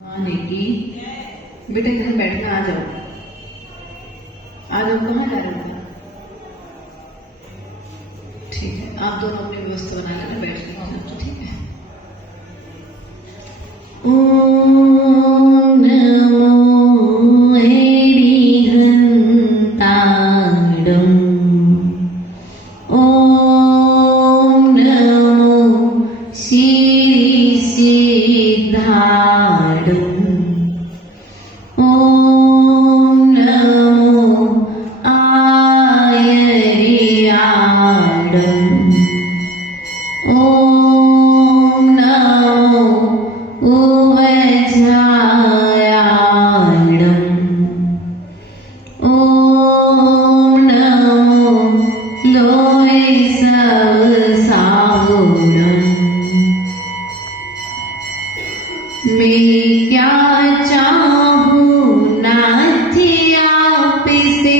आने की। बेटा इधर बैठना, आ जाओ आ जाओ। कहाँ जा रहे हो? ठीक है, आप दोनों अपनी व्यवस्था बना लेना बैठने की। ठीक है। ओम नमो हरिहंताणम्। ओम नमो श्री सिद्धार्थम्। ओम नमो आयर्याडम्। ओम नमो उवज्रायाडम्। ओम नमो लोयसवसावुडम्। मैं क्या चाहूं नाथी आपसे,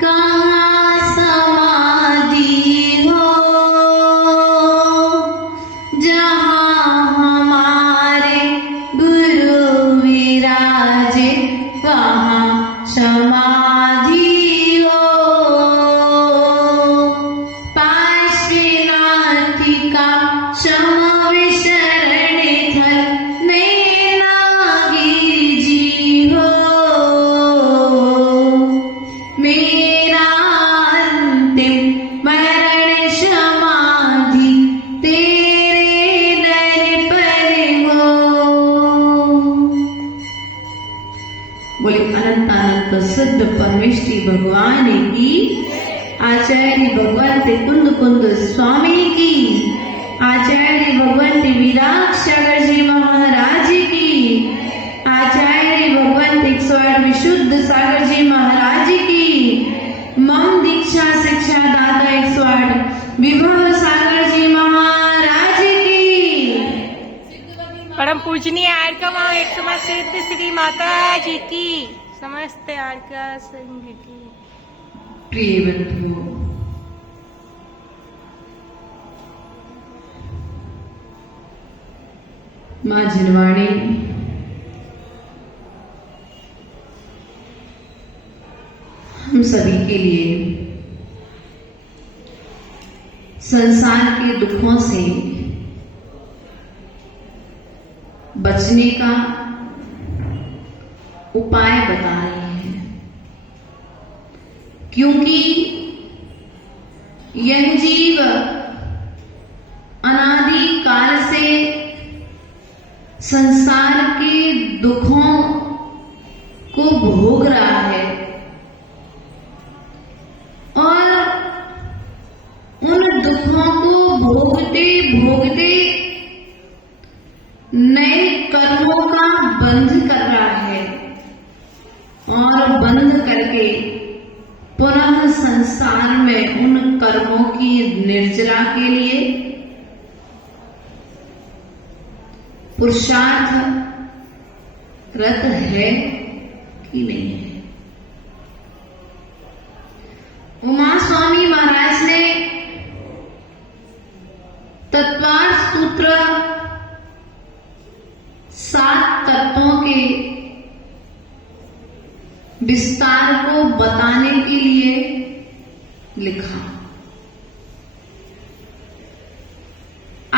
कहाँ समाधि हो, जहाँ हमारे गुरु विराजे वहाँ समाधि हो। पार्श्वनाथी का शमविशरण थल मेरा अंतिम मरण समाधि तेरे दर पर हो। बोले अनंत अनंत शुद्ध परमेश्वरी भगवान की, आचार्य भगवंत कुंद कुंद स्वामी की, आचार्य भगवंत विराट सागर जी महाराज की, आचार्य भगवंत 108 विशुद्ध सागर जी महाराज की, मम दीक्षा शिक्षा दाता 108 विभव सागर जी महाराज की। परम पूजनीय आर्का माँ 108 सिद्ध श्री माता जी की, समस्त आर्का संघ की। प्रिय बंधुओं, माँ जिनवाणी हम सभी के लिए संसार के दुखों से बचने का उपाय बता रहे हैं, क्योंकि यह जीव अनादि काल से संसार के दुखों को भोग रहा है और उन दुखों को भोगते भोगते नए कर्मों का बंध कर रहा है और बंध करके पुनः संसार में उन कर्मों की निर्जरा के लिए पुरुषार्थ रत है कि नहीं है। उमा स्वामी महाराज ने तत्वार्थ सूत्र 7 तत्वों के विस्तार को बताने के लिए लिखा।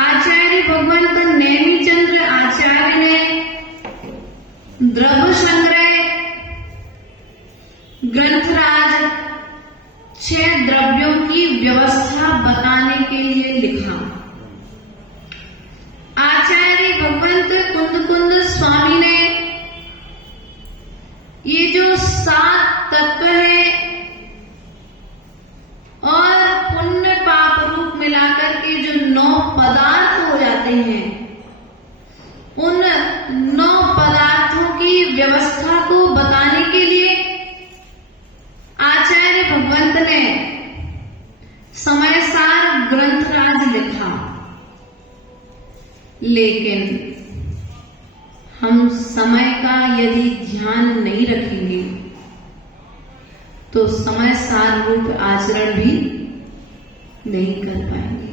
आचार्य भगवंत नेमिचंद्र आचार्य ने द्रव्य संग्रह ग्रंथराज 6 द्रव्यों की व्यवस्था बताने के लिए लिखा। आचार्य भगवंत कुंद कुंद स्वामी ने ये जो 7 तत्व है और पुण्य पाप रूप मिलाकर के जो 9 पदार्थ हो जाते हैं, उन 9 पदार्थों की व्यवस्था को बताने के लिए आचार्य भगवंत ने समयसार ग्रंथराज लिखा। लेकिन हम समय का यदि ध्यान नहीं रखेंगे तो समय सार रूप आचरण भी नहीं कर पाएंगे।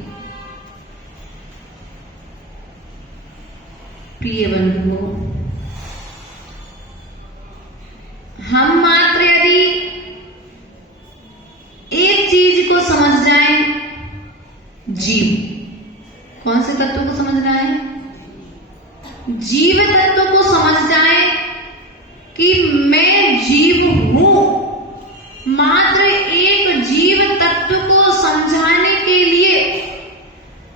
प्रिय बंधुओं, हम मात्र यदि एक चीज को समझ जाएं, जीव, कौन से तत्व को समझना है? जीव तत्व को समझ जाएं कि मैं जीव हूं। मात्र एक जीव तत्व को समझाने के लिए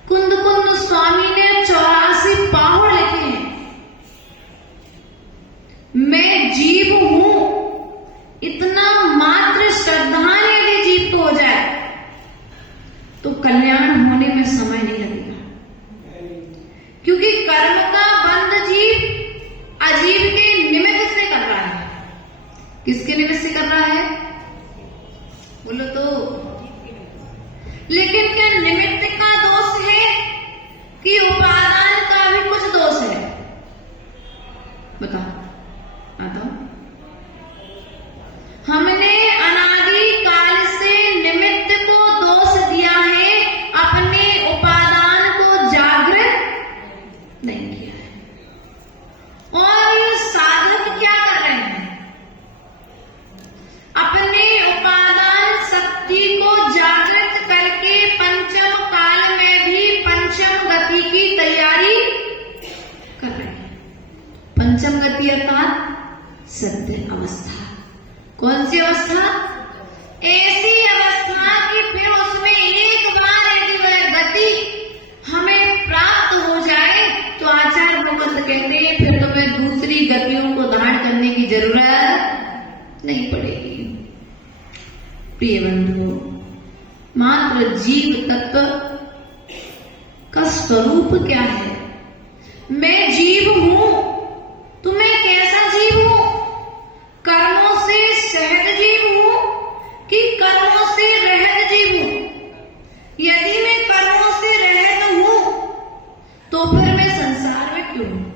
कुंद कुंद स्वामी ने 84 पाहुड़ लिखे हैं। मैं जीव हूं, इतना मात्र श्रद्धान यदि जीव को हो जाए तो कल्याण होने में समय नहीं लगेगा, क्योंकि कर्म का बंध जीव अजीव के निमित्त से कर रहा है। किसके निमित्त से कर रहा है? बोलो तो। लेकिन क्या निमित्त का दोष है कि उपादान का भी कुछ दोष है? बताओ, बताओ। हमने अनादि काल से निमित्त को दोष दिया है, अपने उपादान को जागृत नहीं किया है। और साधक क्या कर रहे हैं? अपने उपादान शक्ति को जागृत करके पंचम काल में भी पंचम गति की तैयारी कर रहे हैं। पंचम गति अर्थात सत्य अवस्था। कौन सी अवस्था? ऐसी अवस्था कि फिर उसमें एक बार यदि वह गति हमें प्राप्त हो जाए तो आचार्य भगवत कहते हैं फिर तुम्हें दूसरी गतियों को धारण करने की जरूरत नहीं पड़ेगी। प्रिय बंधु, मात्र जीव तत्व का स्वरूप क्या है? मैं जीव हूं। तो मैं कैसा जीव हूं? कर्मों से सहित जीव हूं कि कर्मों से रहित जीव हूं? यदि मैं कर्मों से रहित हूं तो फिर मैं संसार में क्यों हूं?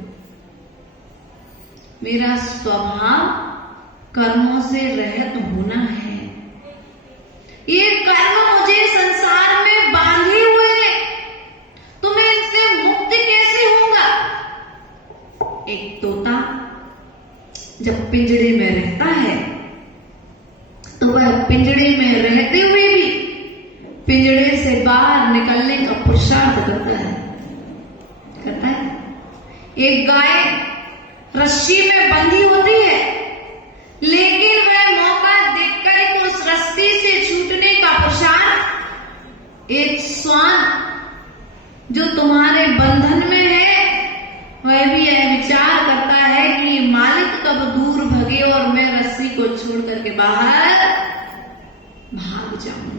मेरा स्वभाव कर्मों से रहित होना है। ये कर्म मुझे संसार में बांधे हुए हैं, तो मैं इनसे मुक्त कैसे होऊंगा? एक तोता जब पिंजरे में रहता है तो वह पिंजरे में रहते हुए भी पिंजरे से बाहर निकलने का पुरुषार्थ करता है। एक गाय रस्सी में बंधी होती है, लेकिन वह मौका देखकर उस रस्सी से छूटने का पुरुषार्थ। एक श्वान जो तुम्हारे बंधन में है वह भी यह विचार करता है कि मालिक कब दूर भगे और मैं रस्सी को छोड़ करके बाहर भाग जाऊं।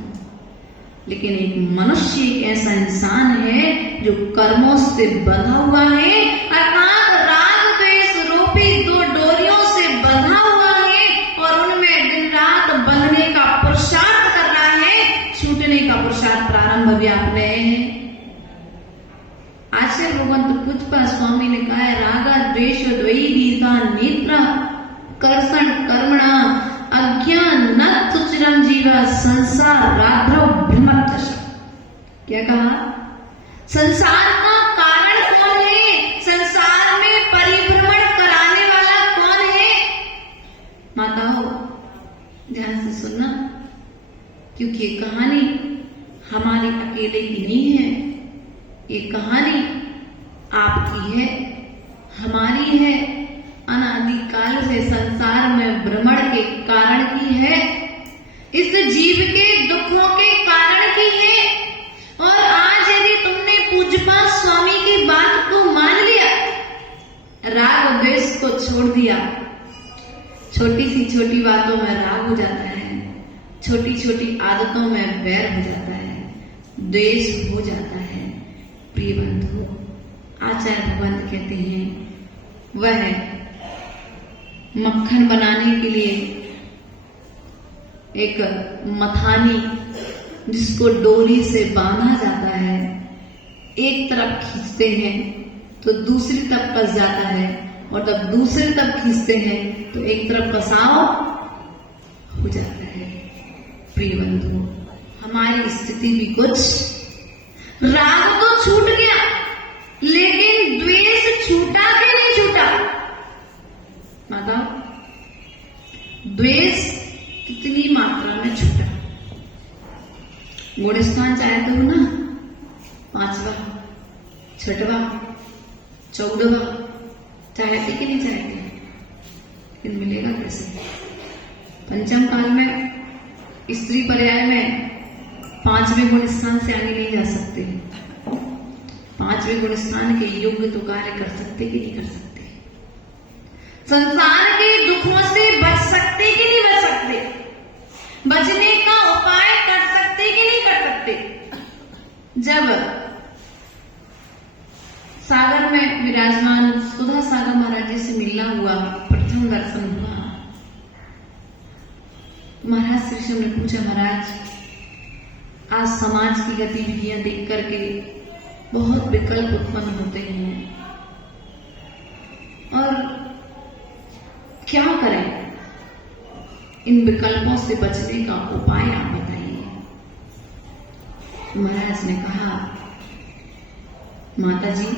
लेकिन एक मनुष्य एक ऐसा इंसान है जो कर्मों से बंधा हुआ है, अर्थात राग द्वेष रूपी दो डोरियों से बंधा हुआ है और उनमें दिन रात बंधने का पुरुषार्थ कर रहा है। छूटने का पुरुषार्थ प्रारंभ भी आपने आचार्य भगवंत पुष्पा स्वामी ने कहा है, रागा द्वेष द्वयी दीर्घा नेत्र कर्षण कर्मणा अज्ञान न सुचिरम जीवा संसार राध्रव भ्रमत। क्या कहा? संसार का कारण कौन है? संसार में परिभ्रमण कराने वाला कौन है? माताओं ध्यान से सुनना, क्योंकि ये कहानी हमारी अकेले की नहीं है। ये कहानी आपकी है, हमारी है, अनादिकाल से संसार में भ्रमण के कारण की है, इस जीव के दुखों के कारण की है। और आज यदि तुमने पूज्यपाद स्वामी की बात को मान लिया, राग द्वेष को छोड़ दिया, छोटी सी छोटी बातों में राग हो जाता है, छोटी छोटी आदतों में वैर हो जाता है, द्वेष हो जाता है। प्रिय बंधु, आचार्य भगवंत कहते हैं वह मक्खन बनाने के लिए एक मथानी जिसको डोरी से बांधा जाता है, एक तरफ खींचते हैं तो दूसरी तरफ फंस जाता है, और जब दूसरी तरफ खींचते हैं तो एक तरफ फंसाव हो जाता है। प्रिय बंधु, हमारी स्थिति भी कुछ, राग तो छूट गया लेकिन द्वेष छूटा कि नहीं छूटा? बताओ, द्वेष कितनी मात्रा में छूटा। गुण स्थान चाहते हो ना, 5वां, 6वां, 14वां, चाहते कि नहीं चाहते? लेकिन मिलेगा कैसे? पंचम काल में स्त्री पर्याय में 5वें गुण स्थान से आगे नहीं जा सकते। 5वें गुण स्थान के योग्य तो कार्य कर सकते कि नहीं कर सकते? संसार के दुखों से बच सकते कि नहीं बच सकते? बचने का उपाय कर सकते कि नहीं कर सकते? जब सागर में विराजमान सुधा सागर महाराज जी से मिलना हुआ, प्रथम दर्शन हुआ, महाराज श्री शिव ने पूछा, महाराज आज समाज की गतिविधियां देख करके बहुत विकल्प उत्पन्न होते हैं और क्या करें? इन विकल्पों से बचने का उपाय आप बताइए। महाराज ने कहा, माता जी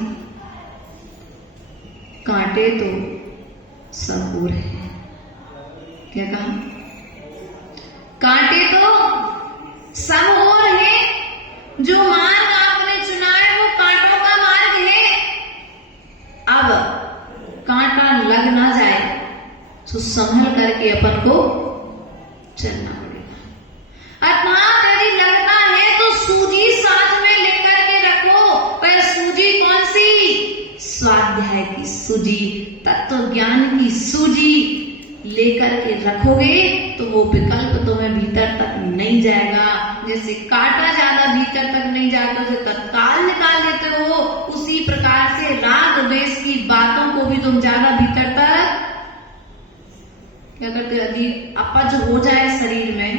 कांटे तो सब ओर है। क्या कहा? कांटे तो सब ओर है। जो मार्ग आपने चुना है वो कांटों का मार्ग है। अब कांटा लग ना जाए तो संभल करके अपन को चलना पड़ेगा। अर्थात यदि लगता है तो सूजी साथ में लेकर के रखो। पर सूजी कौन सी? स्वाध्याय की सूजी, तत्व ज्ञान की सूजी लेकर के रखोगे तो वो विकल्प तुम्हें भीतर तक नहीं जाएगा। जैसे कांटा ज्यादा भीतर तक नहीं जाता तो तत्काल निकाल देते हो, उसी प्रकार से राग द्वेष की बातों को भी तुम ज्यादा भीतर तक क्या करते? यदि अपच हो जाए शरीर में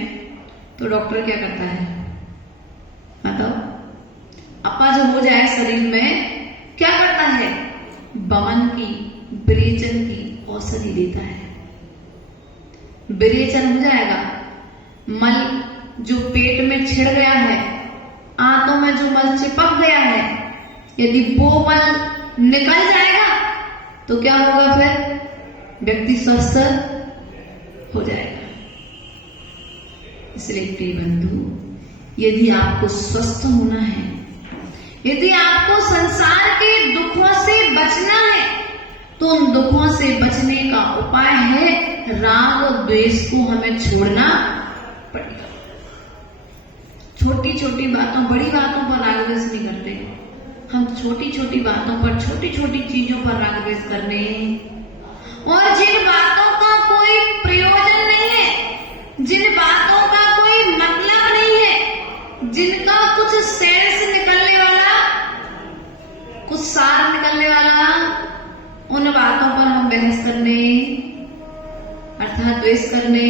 तो डॉक्टर क्या करता है बताओ? अपच हो जाए शरीर में क्या करता है? बमन की, विरेचन की औषधि देता है। विरेचन हो जाएगा, मल जो पेट में छिड़ गया है, आंतों में जो मल चिपक गया है, यदि वो मल निकल जाएगा तो क्या होगा? फिर व्यक्ति स्वस्थ हो जाएगा। इसलिए प्रिय बंधु, यदि आपको स्वस्थ होना है, यदि आपको संसार के दुखों से बचना है, तो उन दुखों से बचने का उपाय है राग और द्वेष को हमें छोड़ना पड़ेगा। छोटी छोटी बातों, बड़ी बातों पर राग द्वेष नहीं करते। हम छोटी छोटी बातों पर, छोटी छोटी चीजों पर राग द्वेष करने, और जिन बातों का कोई प्रयोजन नहीं है, जिन बातों का कोई मतलब नहीं है, जिनका कुछ सेंस निकलने वाला, कुछ सार निकलने वाला, उन बातों पर हम बहस करने अर्थात द्वेष करने।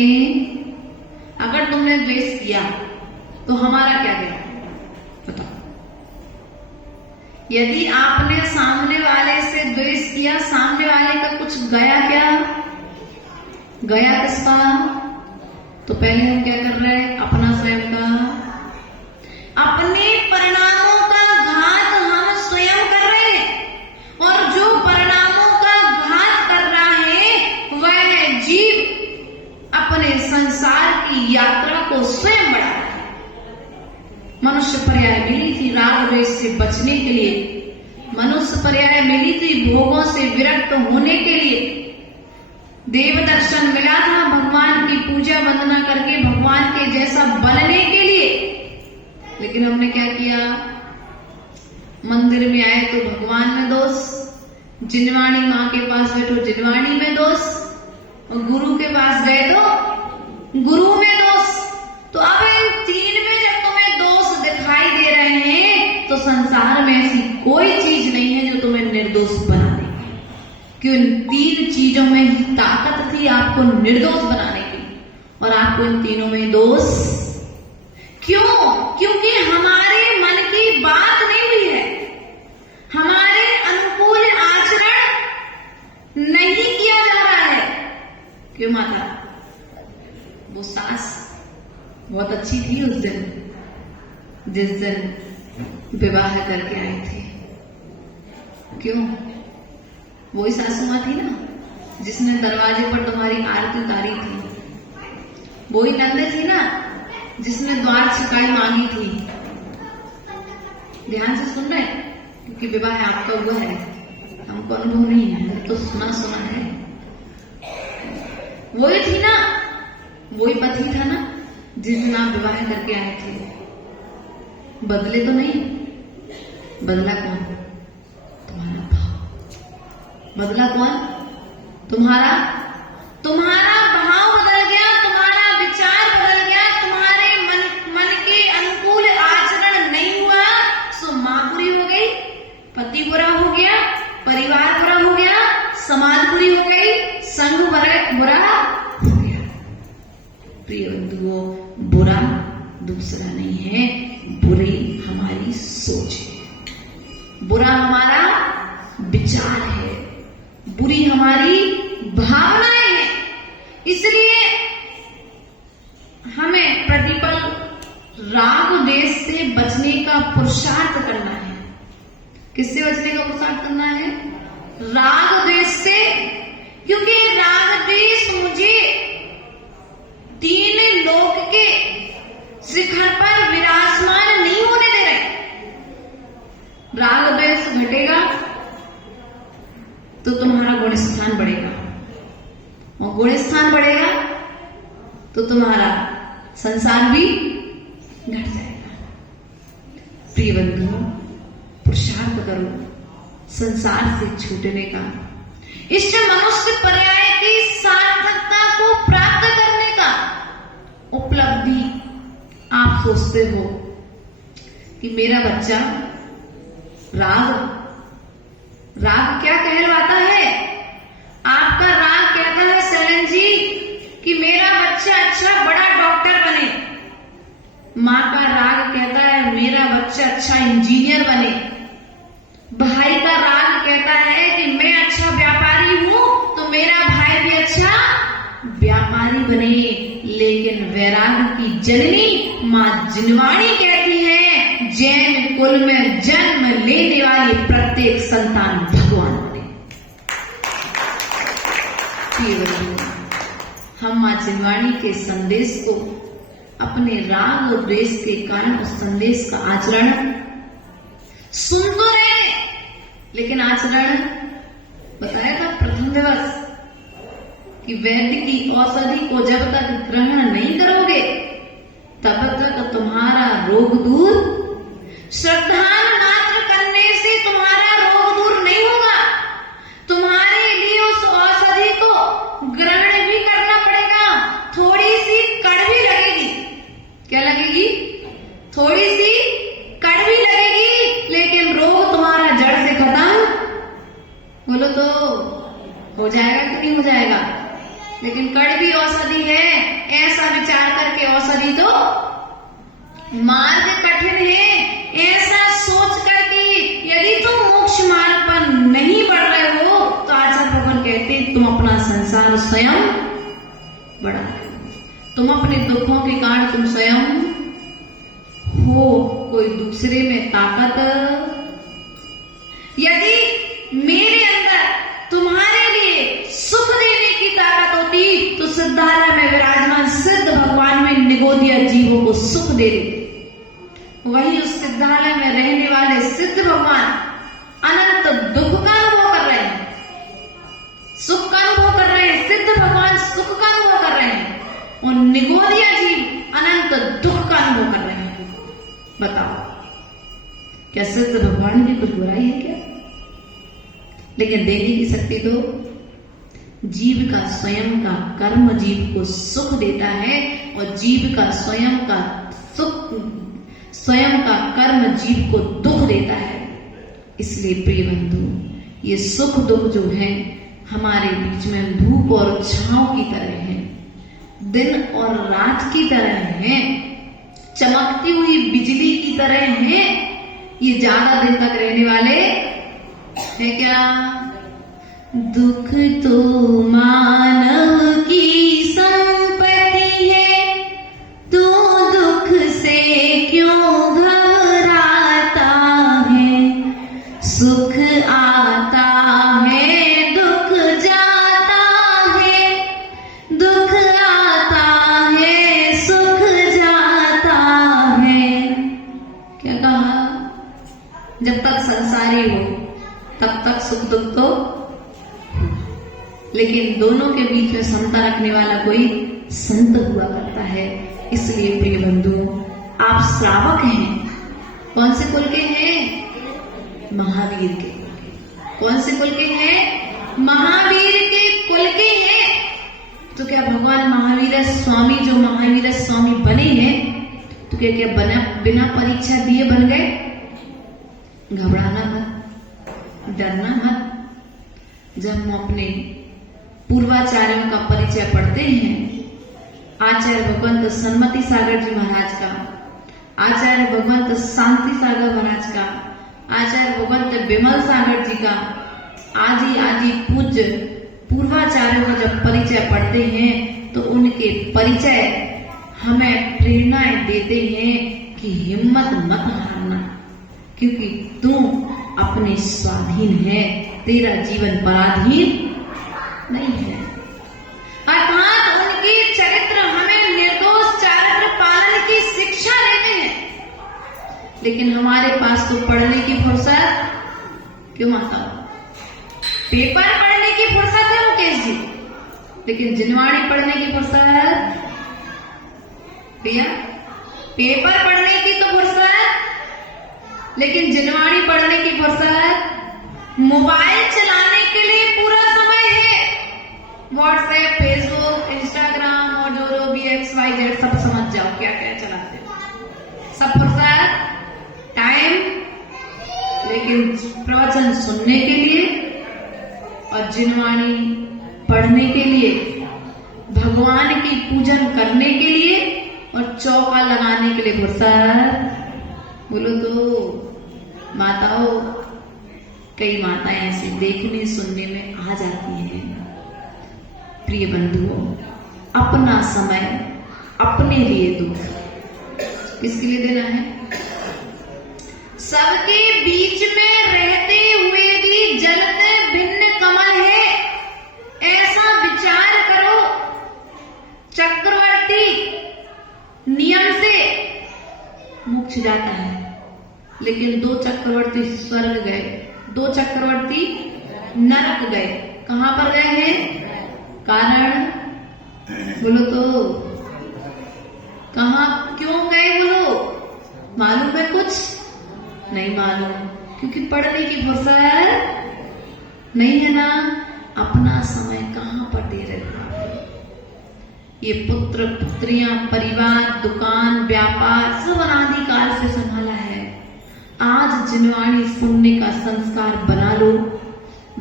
अगर तुमने द्वेष किया तो हमारा क्या गया बताओ? यदि आपने सामने वाले से द्वेष किया, सामने वाले का कुछ गया क्या? गया किसका? तो पहले हम क्या कर रहे हैं? अपना स्वयं का, अपने परिणामों का घात हम स्वयं कर रहे हैं। और जो परिणामों का घात कर रहा है वह जीव अपने संसार की यात्रा को स्वयं बढ़ा रहा है। मनुष्य पर्याय मिली थी राग द्वेष से बचने के लिए, मनुष्य पर्याय मिली थी भोगों से विरक्त होने के लिए, देव दर्शन मिला था भगवान की पूजा वंदना करके भगवान के जैसा बनने के लिए। लेकिन हमने क्या किया? मंदिर में आए तो भगवान में दोष, जिनवाणी माँ के पास बैठो जिनवाणी में दोष, और गुरु के पास गए तो गुरु में दोष। तो अब इन तीन में जब तुम्हें दोष दिखाई दे रहे हैं तो संसार में ऐसी कोई चीज नहीं है जो तुम्हें निर्दोष बना देगी। क्यों? इन तीन चीजों में ही ताकत थी आपको निर्दोष बनाने की, और आपको इन तीनों में दोष क्यों? क्योंकि हमारे मन की बात नहीं हुई है, हमारे अनुकूल आचरण नहीं किया जा रहा है। क्यों माता? वो सास बहुत अच्छी थी उस दिन, जिस दिन विवाह करके आए थे। क्यों? वही सासू माँ थी ना जिसने दरवाजे पर तुम्हारी आरती उतारी थी, वही नंदे थी ना जिसने द्वार छिकाई मांगी थी। ध्यान से सुन रहे, क्योंकि विवाह आपका हुआ है, हमको अनुभव नहीं है, तो सुना है। वही थी ना, वही पति था ना जिस दिन आप विवाह करके आए थे। बदले तो नहीं, बदला कौन? तुम्हारा भाव। बदला कौन? तुम्हारा भाव बदल गया, तुम्हारा विचार बदल गया, तुम्हारे मन के अनुकूल आचरण नहीं हुआ, सो मां बुरी हो गई, पति बुरा हो गया, परिवार बुरा हो गया, समाज बुरी हो गई, संघ बुरा हो गया। प्रिय बंधुओं, बुरा दूसरा नहीं है, बुरी हमारी सोच है, बुरा हमारा विचार है, बुरी हमारी भावनाएं हैं। इसलिए हमें प्रतिपल राग द्वेष से बचने का पुरुषार्थ करना है। किससे बचने का पुरुषार्थ करना है? राग द्वेष से, क्योंकि राग द्वेष मुझे तीन लोक के शिखर पर विराजमान नहीं होने दे रहे। राग द्वेष घटेगा तो तुम्हारा गुण स्थान बढ़ेगा, और गुण स्थान बढ़ेगा तो तुम्हारा संसार भी घट जाएगा। प्रिय बंधुओं, पुरुषार्थ करो संसार से छूटने का, इष्ट मनुष्य पर्याय की सार्थकता को प्राप्त करने का। उपलब्धि आप सोचते हो कि मेरा बच्चा राग क्या कहलवाता है? आपका राग कहता है शरण जी कि मेरा बच्चा अच्छा बड़ा डॉक्टर बने। माँ का राग कहता है मेरा बच्चा अच्छा इंजीनियर बने। भाई का राग कहता है कि मैं अच्छा व्यापारी हूं तो मेरा भाई भी अच्छा व्यापारी बने। लेकिन वैराग की जननी माँ जिनवाणी कहती है जैन कुल में जन्म लेने वाली प्रत्येक संतान भगवान बने। हम माँ जिनवाणी के संदेश को अपने राग और द्वेष के कारण उस संदेश का आचरण सुन तो रहे, लेकिन आचरण बताया था प्रथम दिवस कि वैद्य की औषधि को जब तक ग्रहण नहीं करोगे तब तक तुम्हारा रोग दूर, श्रद्धान मात्र करने से तुम्हारा रोग दूर नहीं होगा। तुम्हारे लिए उस औषधि को ग्रहण भी करना पड़ेगा। थोड़ी सी कड़वी लगेगी। क्या लगेगी? थोड़ी सी कड़वी लगेगी, लेकिन रोग तुम्हारा जड़ से खत्म। बोलो तो हो जाएगा कि नहीं हो जाएगा? लेकिन कड़वी औषधि है, ऐसा विचार करके औषधि तो मार्ग कठिन है, ऐसा सोच करके यदि तुम मोक्ष मार्ग पर नहीं बढ़ रहे हो तो आचार्य भगवान कहते तुम अपना संसार स्वयं बढ़ा रहे हो। तुम अपने दुखों के कारण तुम स्वयं हो, कोई दूसरे में ताकत। यदि मेरे अंदर तुम्हारे लिए सुख देने की ताकत होती तो सिद्धालय में विराजमान सिद्ध भगवान में निगोदिया जीवों को सुख दे देते। वही उस सिद्धालय में रहने वाले सिद्ध भगवान अनंत दुख का अनुभव कर रहे हैं, सुख का अनुभव कर रहे हैं। सिद्ध भगवान सुख का अनुभव कर रहे हैं और निगोदिया जीव अनंत दुख का अनुभव कर रहे हैं। बताओ, क्या सिद्ध भगवान की कुछ बुराई है क्या? लेकिन देने की शक्ति तो जीव का स्वयं का कर्म जीव को सुख देता है, और जीव का स्वयं का कर्म जीव को दुख देता है। इसलिए प्रिय बंधु, ये सुख दुख जो है हमारे बीच में धूप और छांव की तरह है, दिन और रात की तरह है, चमकती हुई बिजली की तरह है। ये ज्यादा दिन तक रहने वाले है क्या? दुख तो मानव की संपत्ति है, तू दुख से क्यों घबराता है? सुख आता है दुख जाता है, दुख आता है लेकिन दोनों के बीच में समता रखने वाला कोई संत हुआ करता है। इसलिए प्रिय बंधुओं, आप श्रावक हैं। कौन से कुल के हैं? महावीर के। कौन से कुल के हैं? महावीर के कुल के हैं। तो क्या भगवान महावीर स्वामी, जो महावीर स्वामी बने हैं, तो क्या बिना परीक्षा दिए बन गए? घबराना मत, डरना मत। जब हम अपने पूर्वाचार्यों का परिचय पढ़ते हैं, आचार्य भगवंत सन्मति सागर जी महाराज का, आचार्य भगवंत शांति सागर महाराज का, आचार्य भगवंत विमल सागर जी का, आदि आदि पूज्य पूर्वाचार्यों का जब परिचय पढ़ते हैं, तो उनके परिचय हमें प्रेरणाएं देते हैं कि हिम्मत मत हारना, क्योंकि तू अपने स्वाधीन है, तेरा जीवन पराधीन नहीं है। अर्थात उनके चरित्र हमें निर्दोष चारित्र पालन की शिक्षा देते हैं। लेकिन हमारे पास तो पढ़ने की फुर्सत क्यों माता? पेपर पढ़ने की फुर्सत है मुकेश जी, लेकिन जिनवाणी पढ़ने की फुर्सत भैया? पेपर पढ़ने की तो फुर्सत, लेकिन जिनवाणी पढ़ने की फुर्सत? मोबाइल चलाने के लिए पूरा समय है। व्हाट्सएप, फेसबुक, इंस्टाग्राम और जो भी XYZ सब समझ जाओ क्या क्या चलाते हो, सब फुर्सत, टाइम। लेकिन प्रवचन सुनने के लिए और जिनवाणी पढ़ने के लिए, भगवान की पूजन करने के लिए और चौका लगाने के लिए फुर्सत? बोलो तो माताओं, कई माताएं ऐसे देखने सुनने में आ जाती हैं। प्रिय बंधुओं, अपना समय अपने लिए दो। किसके लिए देना है? सबके बीच में रहते हुए भी जलते भिन्न कमल है, ऐसा विचार करो। चक्रवर्ती नियम से मोक्ष जाता है, लेकिन 2 चक्रवर्ती स्वर्ग गए, 2 चक्रवर्ती नरक गए। कहां पर गए हैं? कारण बोलो तो, कहां क्यों गए बोलो? मालूम है कुछ? नहीं मालूम, क्योंकि पढ़ने की फुर्सत नहीं है ना। अपना समय कहां पर दे रहे हो? ये पुत्र पुत्रियां, परिवार, दुकान, व्यापार सब अनादिकाल से संभाला है। आज जिनवाणी सुनने का संस्कार बना लो,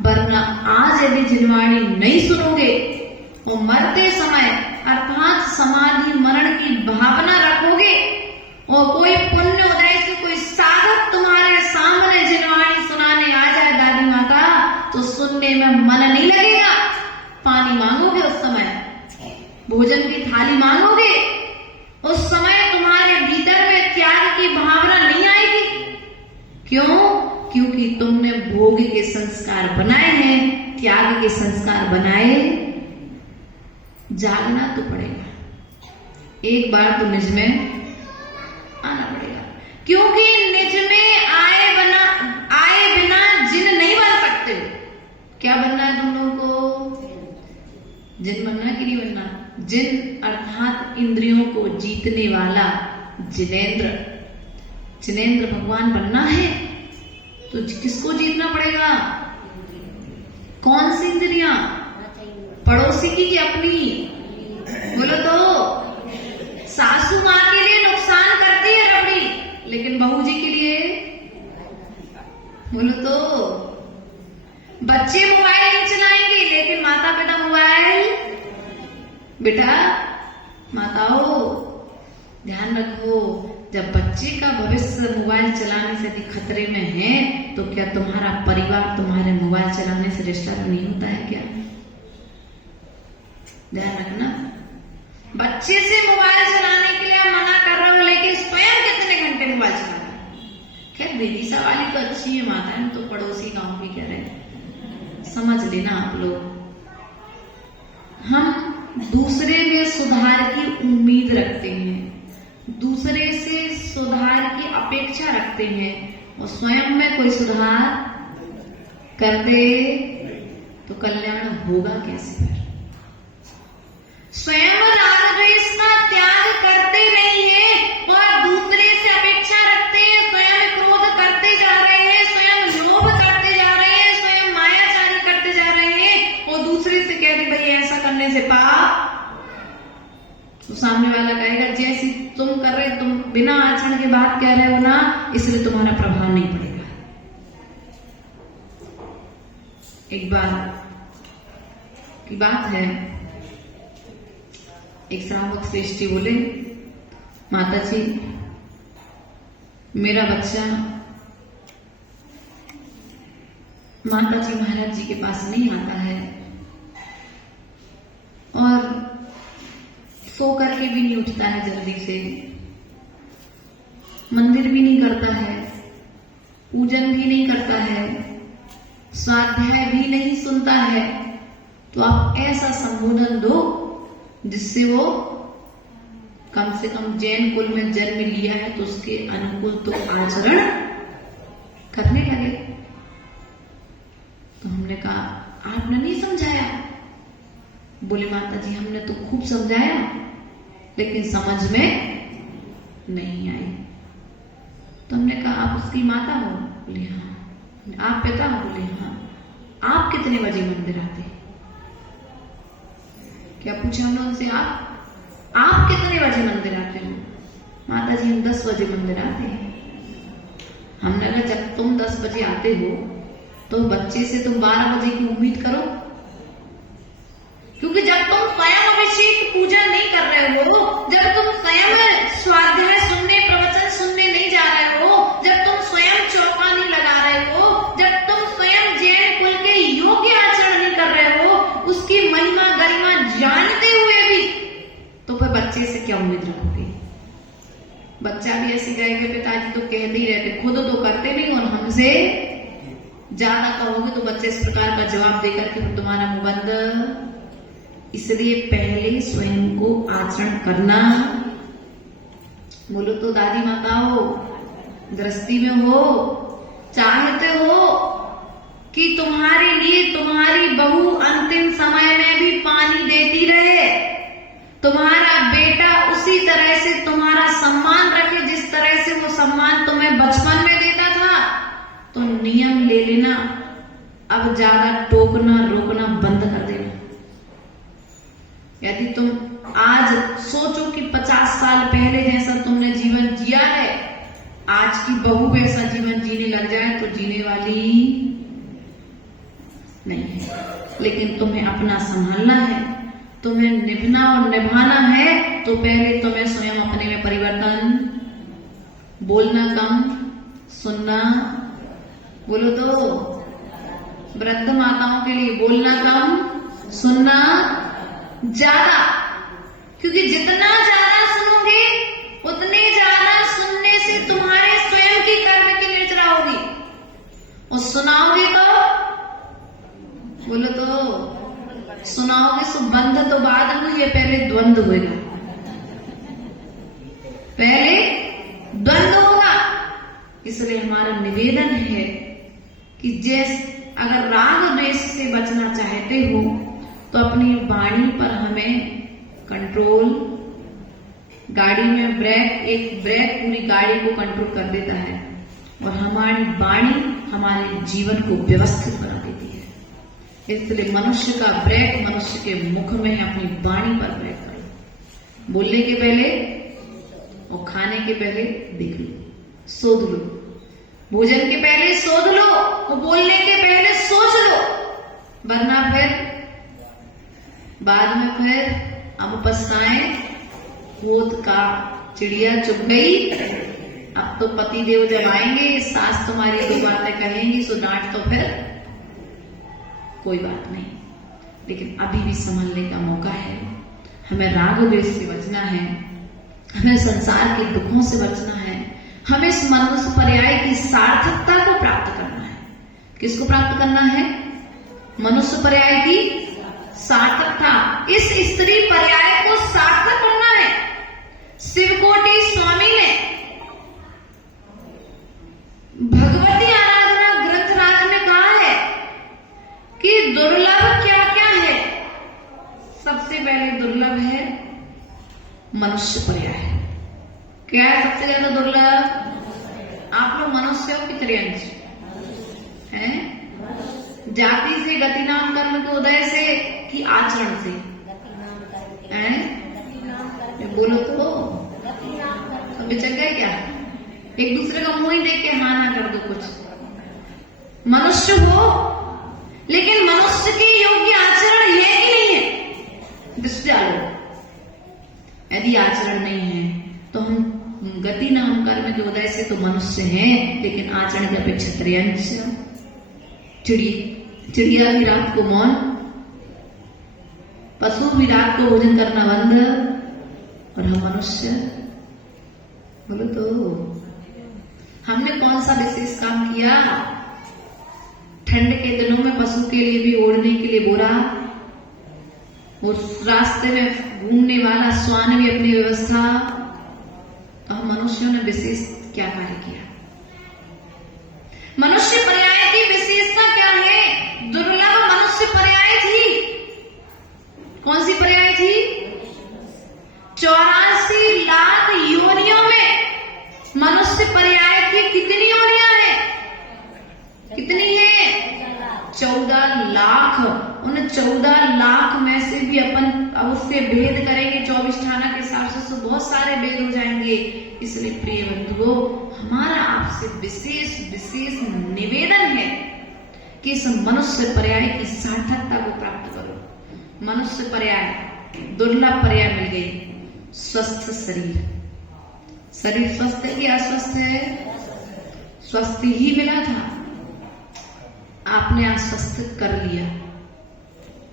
वरना आज यदि जिनवाणी नहीं सुनोगे और मरते समय अर्थात समाधि मरण की भावना रखोगे और कोई पुण्य उदय से कोई साधक तुम्हारे सामने जिनवाणी सुनाने आ जाए दादी माता, तो सुनने में मन नहीं लगेगा। पानी मांगोगे उस समय, भोजन की थाली मांगोगे उस समय, तुम्हारे भीतर में त्याग की भावना नहीं आएगी। क्यों? क्योंकि तुमने भोग के संस्कार बनाए हैं, त्याग के संस्कार बनाए। जागना तो पड़ेगा, एक बार तो निज में आना पड़ेगा, क्योंकि निज में आए बिना जिन नहीं बन सकते। क्या बनना है तुम लोगों को? जिन बनना कि नहीं बनना? जिन अर्थात इंद्रियों को जीतने वाला जिनेंद्र। जिनेंद्र भगवान बनना है तो किसको जीतना पड़ेगा? कौन सी इंद्रियां? पड़ोसी की कि अपनी? बोलो तो। सासू माँ के लिए नुकसान करती है रबड़ी, लेकिन बहू जी के लिए बोलो तो। बच्चे मोबाइल नहीं चलाएंगे, लेकिन माता पिता मोबाइल। बेटा माताओं ध्यान रखो, जब बच्चे का भविष्य मोबाइल चलाने से भी खतरे में है, तो क्या तुम्हारा परिवार तुम्हारे मोबाइल चलाने से डिस्टर्ब नहीं होता है क्या? ध्यान रखना। बच्चे से मोबाइल चलाने के लिए आप मना कर रहे हो, लेकिन स्वयं कितने घंटे मोबाइल चलाना है? खैर दीदी सवाली तो अच्छी है, माता हम तो पड़ोसी गांव की कह रहे हैं, समझ लेना आप लोग। हम दूसरे में सुधार की उम्मीद रखते हैं, दूसरे से सुधार की अपेक्षा रखते हैं, और स्वयं में कोई सुधार करते तो कल्याण होगा कैसे? फिर स्वयं राग द्वेष का त्याग करते नहीं है और दूसरे से अपेक्षा रखते हैं, स्वयं क्रोध करते जा रहे हैं, स्वयं लोभ करते जा रहे हैं, स्वयं मायाचारी करते जा रहे हैं और दूसरे से कह रहे भाई ऐसा करने से पाप। तो सामने वाला कहेगा जैसी तुम कर रहे, तुम बिना आचरण के बात कह रहे हो ना, इसलिए तुम्हारा प्रभाव नहीं पड़ेगा। एक बार की बात है, एक श्रावक श्रेष्ठ जी बोले, माता जी मेरा बच्चा माता जी महाराज जी के पास नहीं आता है और सो करके भी नहीं उठता है जल्दी से, मंदिर भी नहीं करता है, पूजन भी नहीं करता है, स्वाध्याय भी नहीं सुनता है। तो आप ऐसा संबोधन दो जिससे वो कम से कम जैन कुल में जन्म लिया है तो उसके अनुकूल तो आचरण करने लगे। तो हमने कहा आपने नहीं समझाया? बोले माता जी हमने तो खूब समझाया लेकिन समझ में नहीं आई। तो हमने कहा आप उसकी माता हो? बोले हाँ। आप पिता हो? बोले हाँ। आप कितने बजे मंदिर आते? क्या पूछा हमने उनसे? आप कितने बजे मंदिर आते हो? माता जी हम 10 बजे मंदिर आते हैं। हमने कहा जब तुम 10 बजे आते हो तो बच्चे से तुम 12 बजे की उम्मीद करो, क्योंकि जब तुम स्वयं अभिषेक पूजा नहीं कर रहे हो, जब तुम स्वयं स्वाध्याय सुनने प्रवचन सुनने नहीं जा रहे हो, जब तुम स्वयं चौका नहीं लगा रहे हो, जब तुम स्वयं जैन कुल के योग्य आचरण नहीं कर रहे हो, उसकी महिमा गरिमा जानते हुए भी, तो फिर बच्चे से क्या उम्मीद रखोगे? बच्चा भी ऐसे कहेगा पिताजी तो कहते ही रहते, खुद तो करते नहीं और हमसे ज्यादा कहोगे तो बच्चे इस प्रकार का जवाब देकर के तुम्हारा मुंह बंद। इसलिए पहले स्वयं को आचरण करना। बोलो तो दादी माताओं, गृहस्थी में हो, चाहते हो कि तुम्हारे लिए तुम्हारी बहू अंतिम समय में भी पानी देती रहे, तुम्हारा बेटा उसी तरह से तुम्हारा सम्मान रखे जिस तरह से वो सम्मान तुम्हें बचपन में देता था, तो नियम ले लेना, अब ज्यादा टोकना रोकना बंद कर देना। यदि तुम आज सोचो कि 50 साल पहले जैसा तुमने जीवन जिया है, आज की बहू वैसा जीवन जीने लग जाए तो जीने वाली नहीं है। लेकिन तुम्हें अपना संभालना है, तुम्हें निभना और निभाना है, तो पहले तुम्हें स्वयं अपने में परिवर्तन, बोलना कम, सुनना, बोलो तो वृद्ध माताओं के लिए बोलना कम, सुनना ज्यादा, क्योंकि जितना ज्यादा सुनोगे उतने ज्यादा सुनने से तुम्हारे स्वयं की कर्म की निर्जरा होगी, और सुनाओगे तो बोलो तो सुनाओगे सो बंध तो बाद में, ये पहले द्वंद होगा, पहले द्वंद होगा। इसलिए हमारा निवेदन है कि अगर राग द्वेष से बचना चाहते हो तो अपनी वाणी पर हमें कंट्रोल, गाड़ी में ब्रेक, एक ब्रेक पूरी गाड़ी को कंट्रोल कर देता है, और हमारी वाणी हमारे जीवन को व्यवस्थित बना देती है। इसलिए मनुष्य का ब्रेक मनुष्य के मुख में है, अपनी वाणी पर ब्रेक करो। बोलने के पहले और खाने के पहले देख लो, सोच लो, भोजन के पहले सोच लो और बोलने के पहले सोच लो, वरना फिर बाद में फिर अब पछताए, क्रोध का चिड़िया चुप गई, अब तो पति देव जब आएंगे, सास तुम्हारी दो बातें कहेंगी सो डांट, तो फिर कोई बात नहीं। लेकिन अभी भी संभलने का मौका है, हमें राग द्वेष से बचना है, हमें संसार के दुखों से बचना है, हमें इस मनुष्य पर्याय की सार्थकता को प्राप्त करना है। किसको प्राप्त करना है? मनुष्य पर्याय की सार्थकता, इस स्त्री पर्याय को सार्थक करना है। शिवकोटि स्वामी ने भगवती आराधना ग्रंथराज में कहा है कि दुर्लभ पहले दुर्लभ है मनुष्य पर्याय। क्या है सबसे ज्यादा दुर्लभ? आप लोग मनुष्य हो कितने अंश हैं? जाति से, गति नाम कर्म के उदय से कि आचरण से? हैं? बोलो तो विचक गए क्या? एक दूसरे का मुंह ही देख के हाँ ना कर दो कुछ। मनुष्य हो लेकिन मनुष्य के योग्य आचरण है कि नहीं है? दृष्टि डालो। यदि आचरण नहीं है तो हम गति नाम कर्म के उदय से तो मनुष्य हैं, लेकिन आचरण की अपेक्षा त्रयंश। चिड़िया भी रात को मौन, पशु भी रात को भोजन करना बंद, और हम मनुष्य। बोलो तो हमने कौन सा विशेष काम किया? ठंड के दिनों में पशु के लिए भी ओढ़ने के लिए बोरा, और रास्ते में घूमने वाला श्वान भी अपनी व्यवस्था। तो हम मनुष्यों ने विशेष क्या कार्य किया? मनुष्य पर्याय की विशेषता क्या है? दुर्लभ मनुष्य पर्याय थी। कौन सी पर्याय थी? 84 लाख योनियों में मनुष्य पर्याय की कितनी योनियां हैं? कितनी है? 14 लाख। उन 14 लाख में से भी अपन अब उससे भेद करेंगे 24 ठाना के हिसाब से तो बहुत सारे भेद हो जाएंगे। इसलिए प्रिय बंधुओं, हमारा आपसे विशेष विशेष निवेदन है कि इस मनुष्य पर्याय की सार्थकता को प्राप्त करो। मनुष्य पर्याय, दुर्लभ पर्याय मिल गई। स्वस्थ शरीर। शरीर स्वस्थ है कि अस्वस्थ है? स्वस्थ ही मिला था, आपने अस्वस्थ कर लिया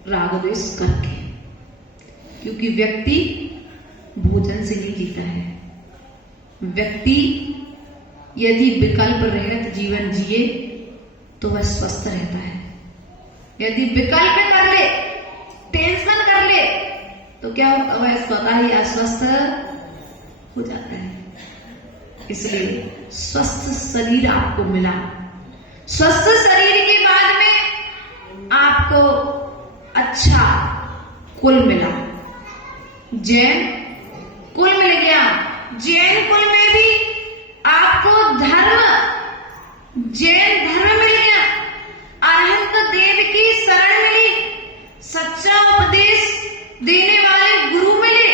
राग द्वेष करके। क्योंकि व्यक्ति भोजन से नहीं जीता है। व्यक्ति यदि विकल्प रहित जीवन जिए तो वह स्वस्थ रहता है। यदि विकल्प कर ले, टेंशन कर ले, तो क्या होता? वह स्वतः ही अस्वस्थ हो जाता है। इसलिए स्वस्थ शरीर आपको मिला। स्वस्थ शरीर के बाद में आपको अच्छा कुल मिला। जैन कुल मिल गया। जैन कुल में भी आपको धर्म, जैन धर्म मिल गया। अरहंत देव की शरण मिली। सच्चा उपदेश देने वाले गुरु मिले।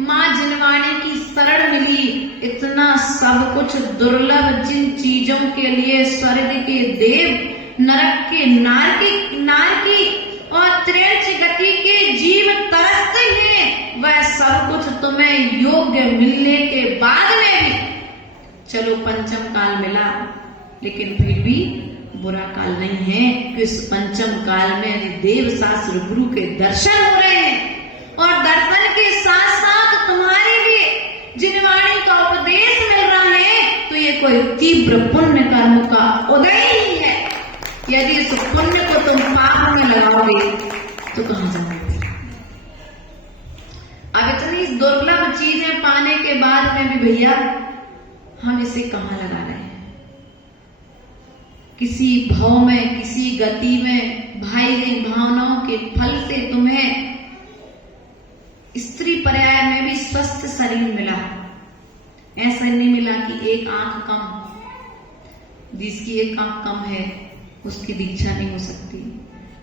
मां जिनवाणी की शरण मिली। इतना सब कुछ दुर्लभ, जिन चीजों के लिए स्वर्ग के देव, नरक के नारकी और त्रेच गति के जीव तरसते हैं, वह सब कुछ तुम्हें योग्य मिलने के बाद में भी, चलो पंचम काल मिला लेकिन फिर भी बुरा काल नहीं है। कि इस पंचम काल में यदि देव शास्त्र गुरु के दर्शन हो रहे हैं और दर्शन के साथ साथ तुम्हारे लिए जिनवाणी का उपदेश मिल रहा है, तो ये कोई तीव्र पुण्य कर्म का उदय ही है। यदि इस पुण्य को तुम पाप में लगाओगे तो कहां जाओगे? अब इतनी दुर्लभ चीजें पाने के बाद में भी भैया हम इसे कहां लगा रहे हैं? किसी भाव में, किसी गति में, भाई भावनाओं के फल से तुम्हें स्त्री पर्याय में भी स्वस्थ शरीर मिला। ऐसा नहीं मिला कि एक आंख कम, जिसकी एक आंख कम है उसकी दीक्षा नहीं हो सकती।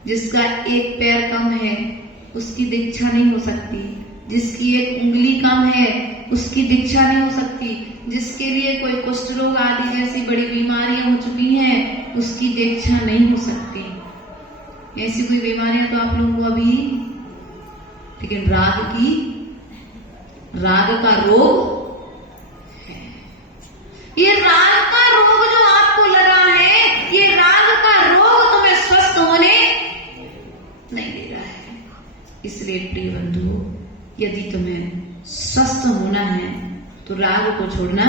जिसका एक पैर कम है उसकी दीक्षा नहीं हो सकती। जिसकी एक उंगली कम है उसकी दीक्षा नहीं हो सकती। जिसके लिए कोई कुष्ठ रोग आदि जैसी बड़ी बीमारियां हो चुकी हैं उसकी दीक्षा नहीं हो सकती। ऐसी कोई बीमारियां तो आप लोगों को अभी, लेकिन राग का रोग है। ये राग का रोग जो आपको लगा है, ये राग का रोग तुम्हें स्वस्थ होने नहीं दे रहा है। इसलिए प्रिय बंधु, यदि तुम्हें स्वस्थ होना है तो राग को छोड़ना,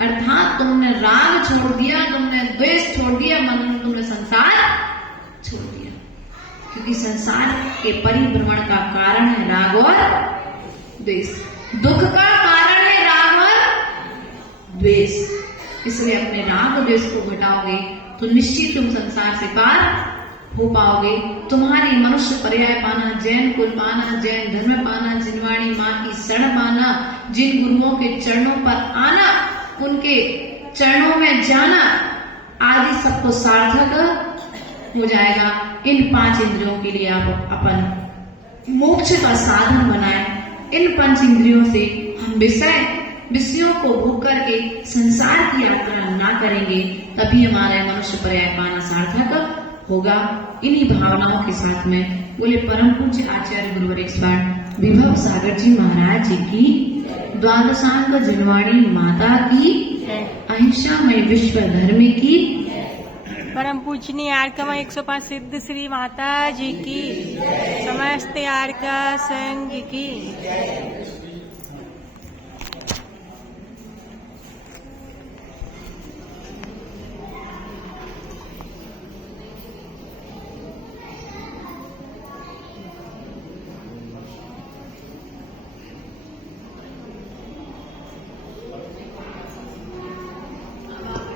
अर्थात तुमने राग छोड़ दिया, तुमने द्वेष छोड़ दिया, मतलब तुमने संसार छोड़ दिया। क्योंकि संसार के परिभ्रमण का कारण है राग और द्वेष। दुख का कारण है राग और द्वेष। इसलिए अपने राग द्वेष को घटाओगे तो निश्चित तुम संसार से पार हो पाओगे। तुम्हारी मनुष्य पर्याय पाना, जैन कुल पाना, जैन धर्म पाना, जिनवाणी माँ की शरण पाना, जिन गुरुओं के चरणों पर आना, उनके चरणों में जाना आदि सबको सार्थक हो जाएगा। इन 5 इंद्रियों के लिए आप अपन मोक्ष का साधन बनाएं। इन 5 इंद्रियों से हम विषयों को भोग करके संसार की यात्रा ना करेंगे, तभी हमारा मनुष्य पर्याय पाना सार्थक होगा। इन्हीं भावनाओं के साथ में बोले परम पूज्य आचार्य गुरुवर एक्सपर्ट विभव सागर जी महाराज जी की, द्वादशांग जिनवाणी माता की, अहिंसा में विश्व धर्म की, परम पूजनीय आर्कमा 105 सिद्ध श्री माता जी की, समस्त आर्का संघ की।